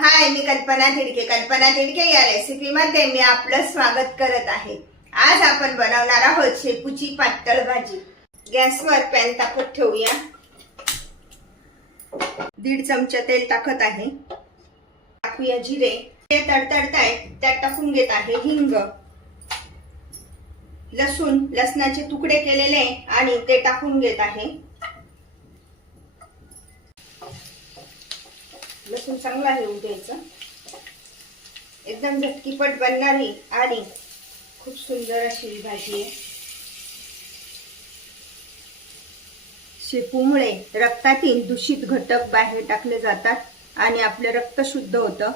हाय मी कल्पना तिडके कल्पना तिडके या रेसिपी मध्ये मी आपलं स्वागत करत आहे. आज आपण बनवणार आहोत शेपूची पातळ भाजी. गॅसवर पॅन टाकत ठेवूया. दीड चमचा तेल टाकत आहे. टाकूया जिरे. ते तडतडतायत त्यात टाकून घेत आहे हिंग. लसूण लसणाचे तुकडे केलेले आणि ते टाकून घेत आहे. लसूण चांगला घेऊन द्यायचं. एकदम झटकीपट बनणारी आणि खूप सुंदर अशी ही भाजी आहे. शेपूमुळे रक्तातील दूषित घटक बाहेर टाकले जातात आणि आपलं रक्त शुद्ध होतं.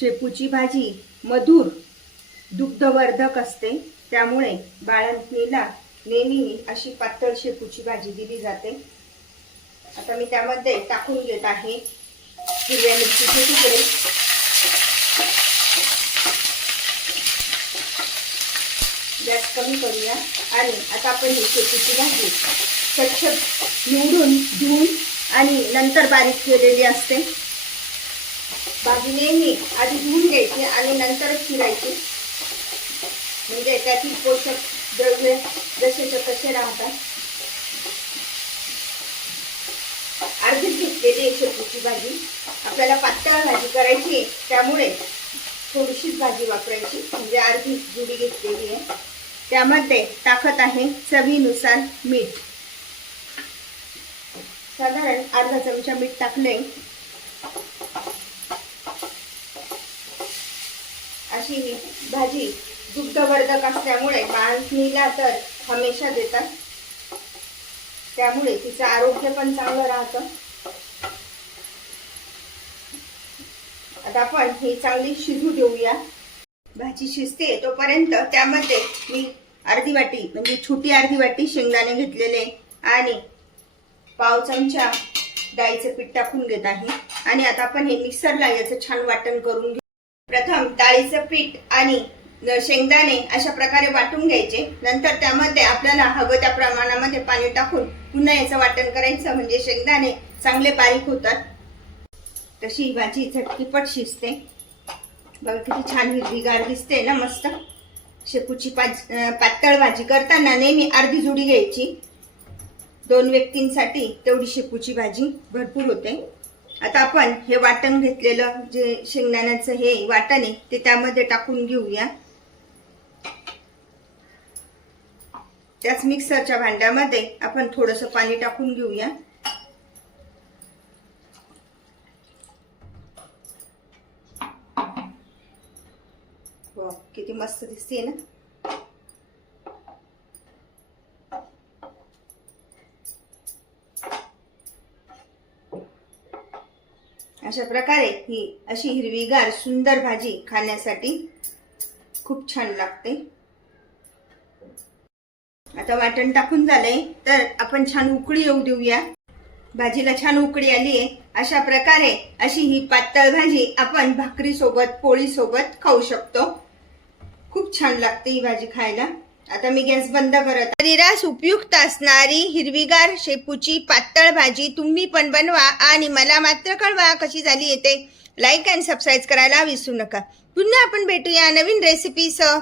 शेपूची भाजी मधुर दुग्धवर्धक असते. त्यामुळे बाळंतणीला नेहमी अशी पातळ शेपूची भाजी दिली जाते. आता मी त्यामध्ये टाकून घेत आहे. हिरव्या मिरचीचे तुकडे गॅस कमी करूया आणि आता आपण ही शेपूची भाजी स्वच्छ निवडून धुवून आणि नंतर बारीक केलेली असते भाजी नेहमी आधी धुवून घ्यायची आणि नंतरच चिरायची म्हणजे त्यातील पोषक द्रव्य जसेच्या तसे राहतात अर्धीच घेतलेली आहे शेपूची भाजी. आपल्याला पातळ भाजी करायची आहे त्यामुळे थोडीशीच भाजी वापरायची म्हणजे अर्धी जुडी घेतलेली आहे. त्यामध्ये टाकत आहे चवीनुसार मीठ. साधारण अर्धा चमचा मीठ टाकले. अशी ही भाजी दुग्धवर्धक असल्यामुळे बाळणीला तर हमेशा देतात. त्यामुळे तिचं आरोग्य पण चांगलं राहतं. आता आपण ही चांगली शिजू देऊया. भाजी शिजते तोपर्यंत त्यामध्ये मी अर्धी वाटी म्हणजे छोटी अर्धी वाटी शेंगदाणे घेतलेले आणि पाव चमचा डाळीचं पीठ टाकून घेत आहे. आणि आता आपण हे मिक्सरला याचं छान वाटण करून घेऊ. प्रथम डाळीचं पीठ आणि शेंगदाणे अशा प्रकारे वाटून घ्यायचे. नंतर त्यामध्ये आपल्याला हवं त्या प्रमाणामध्ये पाणी टाकून पुन्हा याचं वाटण करायचं. म्हणजे शेंगदाणे चांगले बारीक होतात. तशी ही भाजी झटकीपट शिजते. बघा किती छान हिरवीगार दिसते ना मस्त. शेपूची पाज पातळ भाजी करताना नेहमी अर्धी जुडी घ्यायची. दोन व्यक्तींसाठी तेवढी शेपूची भाजी भरपूर होते. आता आपण हे वाटण घेतलेलं जे शेंगदाण्याचं हे वाटण आहे ते त्यामध्ये टाकून घेऊया. त्याच मिक्सरच्या भांड्यामध्ये आपण थोडंसं पाणी टाकून घेऊया. किती मस्त दिसते ना. अशा प्रकारे ही अशी हिरवीगार सुंदर भाजी खाण्यासाठी खूप छान लागते. आता वाटण टाकून झालंय तर आपण छान उकळी येऊ देऊया. भाजीला छान उकळी आली आहे. अशा प्रकारे अशी ही पातळ भाजी आपण भाकरी सोबत पोळी सोबत खाऊ शकतो. खूप छान लागते ही भाजी खायला. आता मी गॅस बंद करत शरीरास उपयुक्त असणारी हिरवीगार शेपूची पातळ भाजी तुम्ही पण बनवा आणि मला मात्र कळवा कशी झाली येते. लाईक अँड सबस्क्राईब करायला विसरू नका. पुन्हा आपण भेटूया नवीन रेसिपीसह